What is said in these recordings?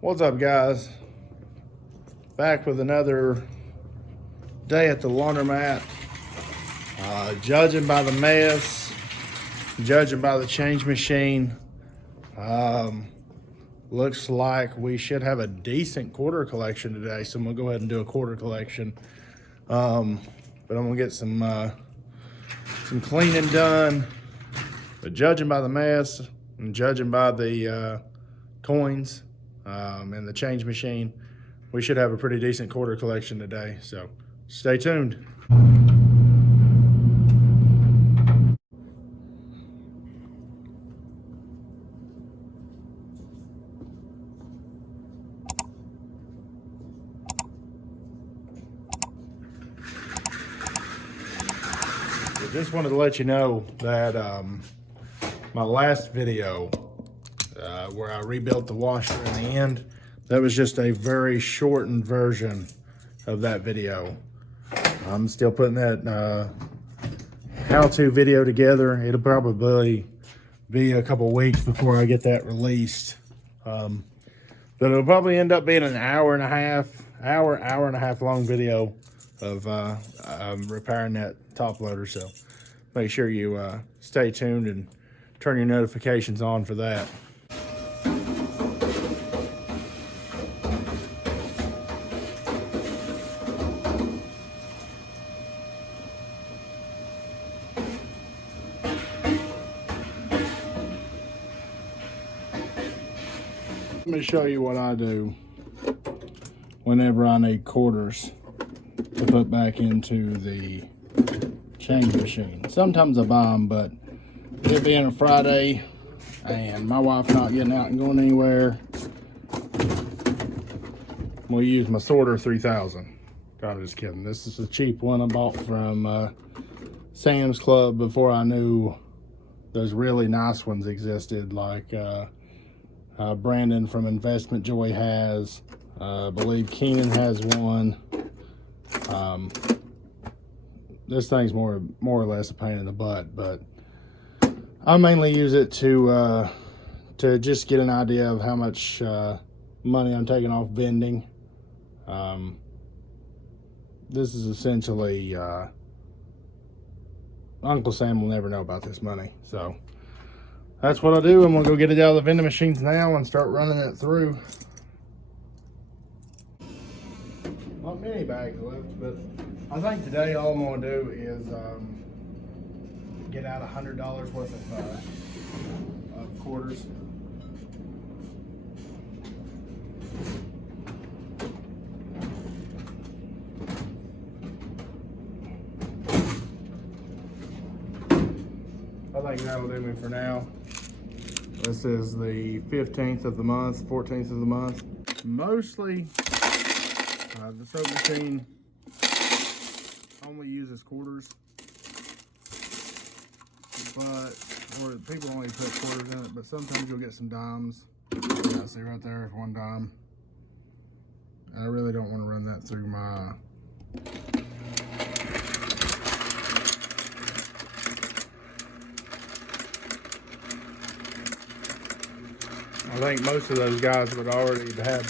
What's up, guys? Back with another day at the laundromat. Judging by the mess, judging by the change machine, looks like we should have a decent quarter collection today. So I'm gonna go ahead and do a quarter collection. But I'm gonna get some cleaning done. But judging by the mess and judging by the coins and the change machine, we should have a pretty decent quarter collection today. So stay tuned. Just wanted to let you know that my last video where I rebuilt the washer in the end, that was just a very shortened version of that video. I'm still putting that how-to video together. It'll probably be a couple weeks before I get that released. But it'll probably end up being an hour and a half long video of repairing that top loader. So make sure you stay tuned and turn your notifications on for that. Let me show you what I do whenever I need quarters to put back into the change machine. Sometimes I buy them, but it being a Friday and my wife not getting out and going anywhere, we'll use my Sorter 3000. God, I'm just kidding. This is a cheap one I bought from Sam's Club before I knew those really nice ones existed, like Brandon from Investment Joy has. I believe Keenan has one. This thing's more or less a pain in the butt, but I mainly use it to just get an idea of how much money I'm taking off vending. This is essentially Uncle Sam will never know about this money, so that's what I do. I'm gonna go get it out of the vending machines now and start running it through. Not many bags left, but I think today all I'm gonna do is get out $100 worth of quarters. I think that'll do me for now. This is the 15th of the month, 14th of the month. Mostly the soap machine only uses quarters, or people only put quarters in it, but sometimes you'll get some dimes. Yeah, see right there is one dime. I really don't want to run that through my I think most of those guys would already have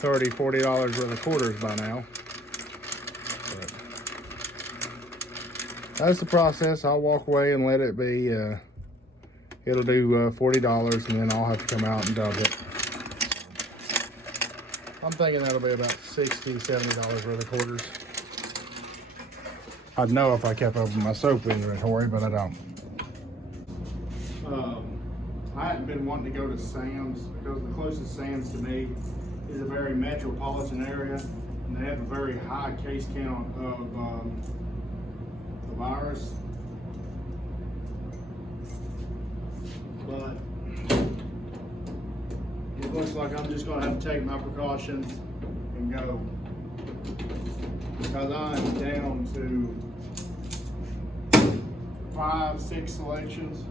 $30, $40 worth of quarters by now. But that's the process. I'll walk away and let it be. It'll do $40, and then I'll have to come out and dub it. I'm thinking that'll be about $60, $70 worth of quarters. I'd know if I kept up with my soap inventory, but I don't. I hadn't been wanting to go to Sam's because the closest Sam's to me is a very metropolitan area, and they have a very high case count of the virus. But it looks like I'm just going to have to take my precautions and go, because I'm down to 5, 6 selections.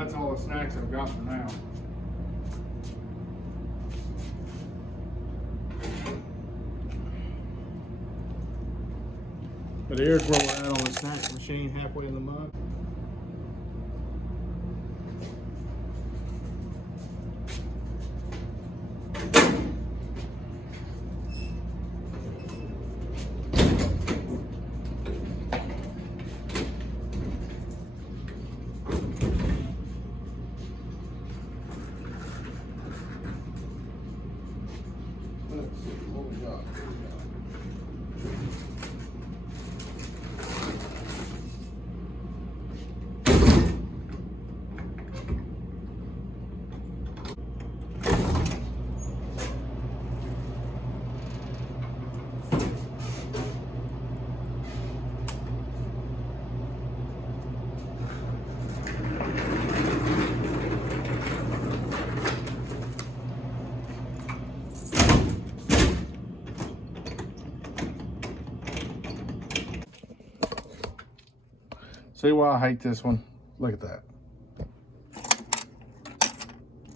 that's all the snacks I've got for now. But here's where we're at on the snack machine, halfway in the month. Let's see what we got. See why I hate this one? Look at that.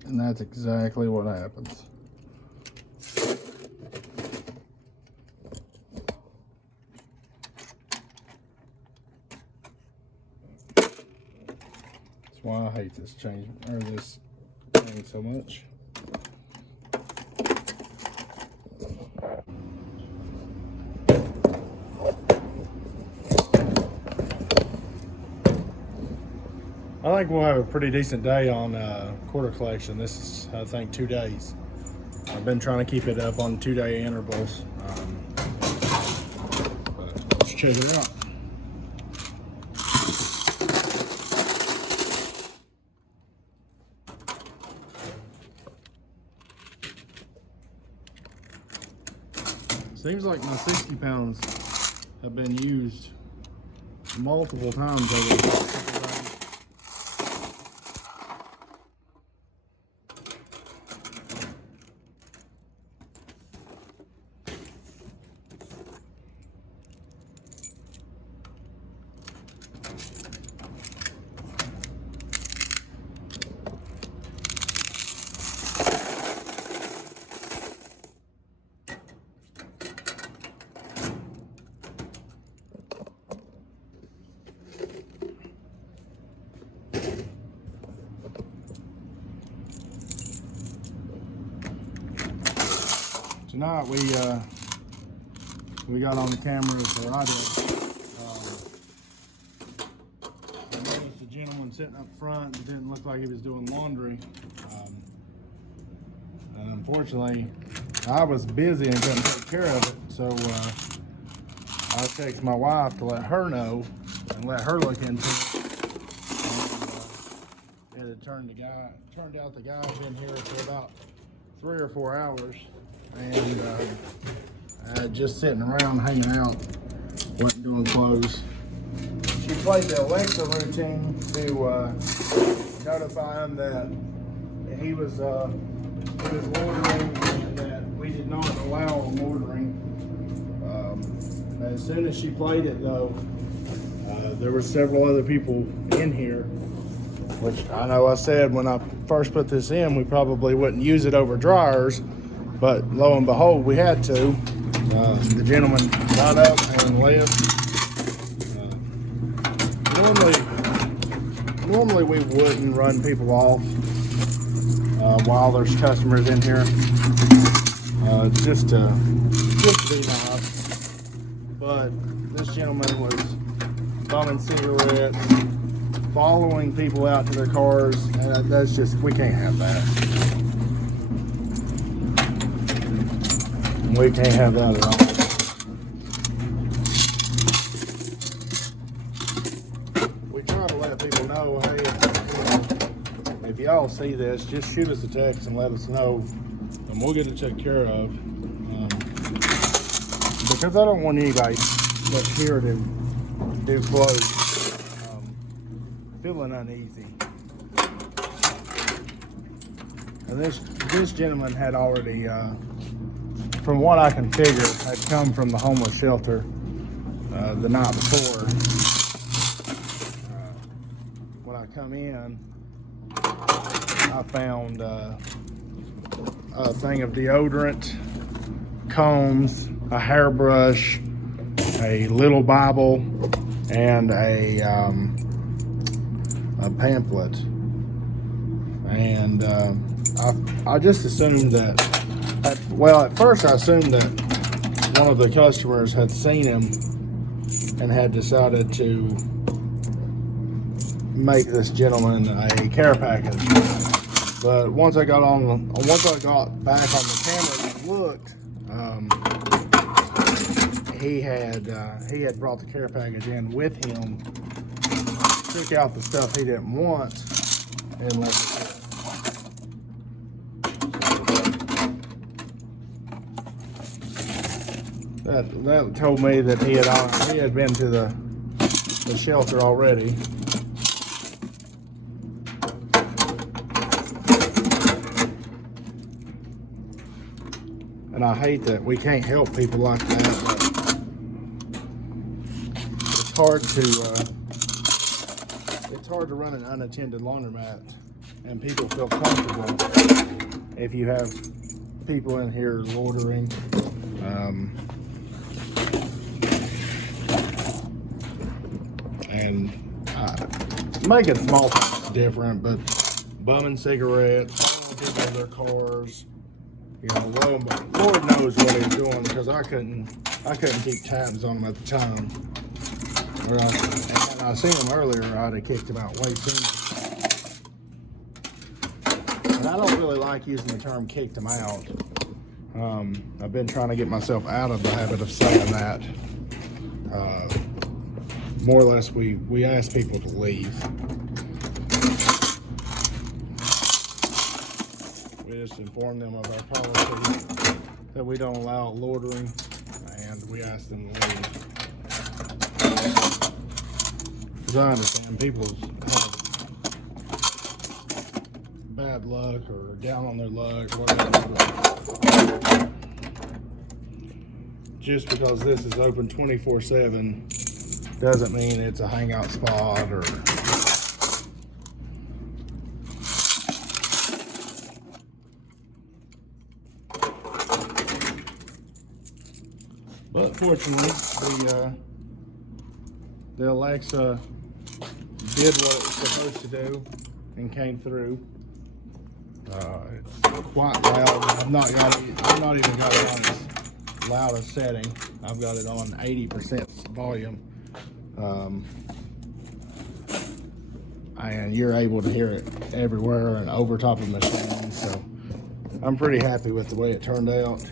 And that's exactly what happens. That's why I hate this change, or this thing so much. I think we'll have a pretty decent day on quarter collection. This is, I think, 2 days. I've been trying to keep it up on 2-day intervals. But let's check it out. Seems like my 60 pounds have been used multiple times over the past couple days. Tonight we got on the cameras, or I did. I noticed a gentleman sitting up front that didn't look like he was doing laundry. And unfortunately, I was busy and couldn't take care of it, so I texted my wife to let her know and let her look into it. And it turned out the guy had been here for about 3 or 4 hours. And just sitting around hanging out, wasn't doing clothes. She played the Alexa routine to notify him that he was loitering and that we did not allow loitering. As soon as she played it, though, there were several other people in here, which I know I said when I first put this in, we probably wouldn't use it over dryers. But lo and behold, we had to. The gentleman got up and left. Normally we wouldn't run people off while there's customers in here, just to be nice. But this gentleman was bumming cigarettes, following people out to their cars, and that's just, we can't have that. We can't have that at all. We try to let people know, hey, if y'all see this, just shoot us a text and let us know, and we'll get it taken care of. Because I don't want anybody that's here to do clothes feeling uneasy. And this gentleman had already, from what I can figure, had come from the homeless shelter the night before. When I come in, I found a thing of deodorant, combs, a hairbrush, a little Bible, and a pamphlet. And I just assumed that, at first I assumed that one of the customers had seen him and had decided to make this gentleman a care package. But once I got back on the camera and looked, he had brought the care package in with him, took out the stuff he didn't want, and left it there. That told me that he had been to the shelter already. And I hate that we can't help people like that. It's hard to run an unattended laundromat, and people feel comfortable if you have people in here loitering. And making small things different, but bumming cigarettes, throwing people in their cars. You know, Lord knows what he's doing, because I couldn't keep tabs on him at the time. And when I seen him earlier, I'd have kicked him out way sooner. And I don't really like using the term "kicked him out." I've been trying to get myself out of the habit of saying that. More or less, we ask people to leave. We just inform them of our policy that we don't allow loitering, and we ask them to leave. Because I understand people have bad luck or down on their luck, whatever. Just because this is open 24/7 doesn't mean it's a hangout spot or. But fortunately, the Alexa did what it was supposed to do and came through. It's quite loud. I've not even got it on its loudest setting. I've got it on 80% volume. And you're able to hear it everywhere and over top of the machine. So I'm pretty happy with the way it turned out.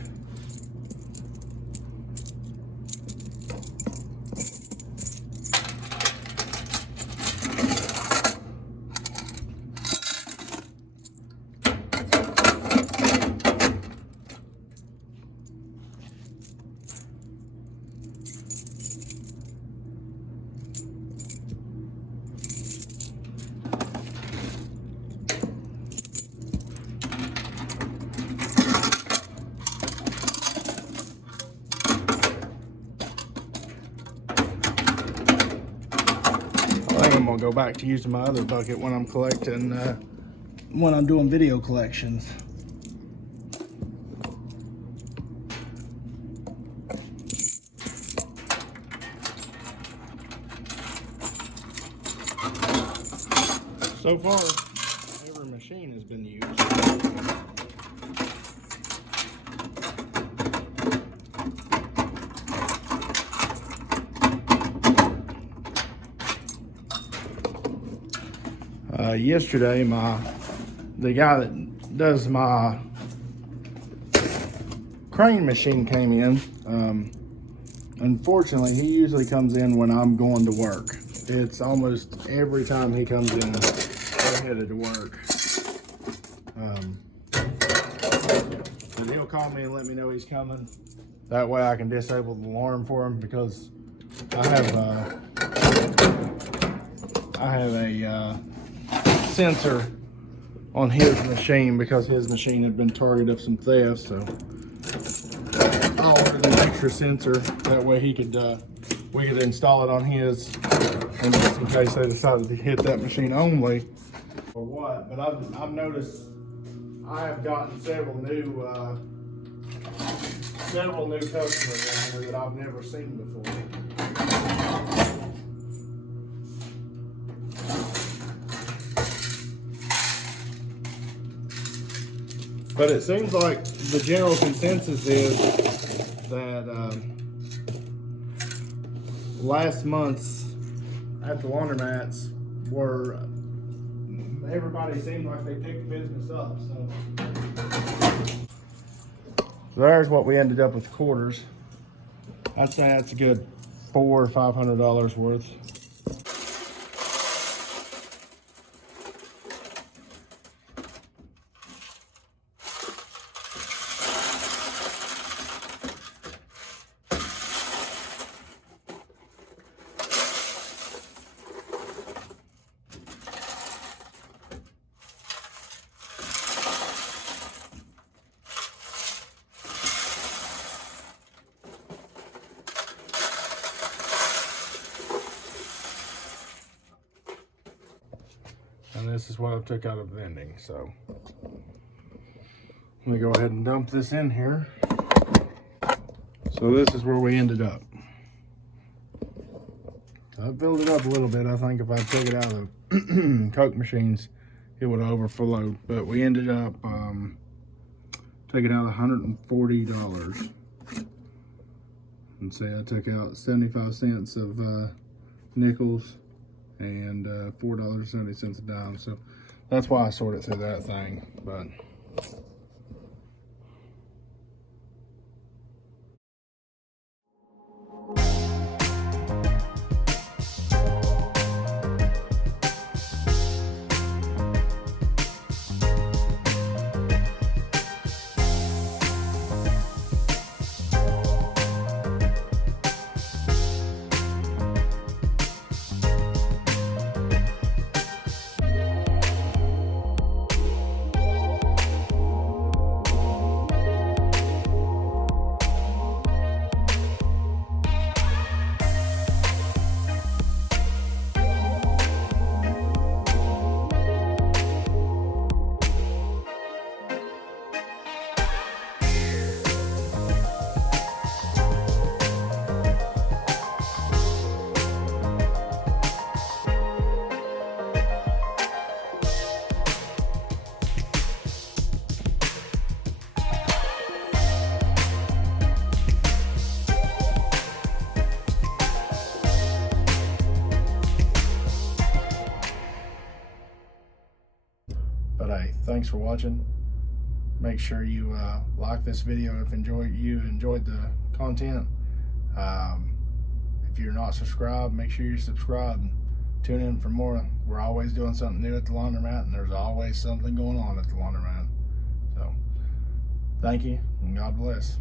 I'm gonna go back to using my other bucket when I'm collecting, when I'm doing video collections. So far, every machine has been used. Yesterday, the guy that does my crane machine came in. Unfortunately, he usually comes in when I'm going to work. It's almost every time he comes in, I'm headed to work. But he'll call me and let me know he's coming. That way I can disable the alarm for him, because I have a sensor on his machine, because his machine had been targeted of some theft. So I ordered an extra sensor, that way we could install it on his, and just in case they decided to hit that machine only, or what, but I've noticed I have gotten several new customers in here that I've never seen before. But it seems like the general consensus is that last month's at the laundromats were, everybody seemed like they picked business up. So there's what we ended up with quarters. I'd say that's a good $400 or $500 worth. And this is what I took out of vending. So let me go ahead and dump this in here. So this is where we ended up. I filled it up a little bit. I think if I took it out of the Coke machines, it would overflow. But we ended up taking out $140. And say I took out 75 cents of nickels and $4.70 a dime. So that's why I sorted through that thing. But hey, thanks for watching. Make sure you like this video if you enjoyed the content. If you're not subscribed, make sure you subscribe and tune in for more. We're always doing something new at the laundromat, and there's always something going on at the laundromat. So thank you, and God bless.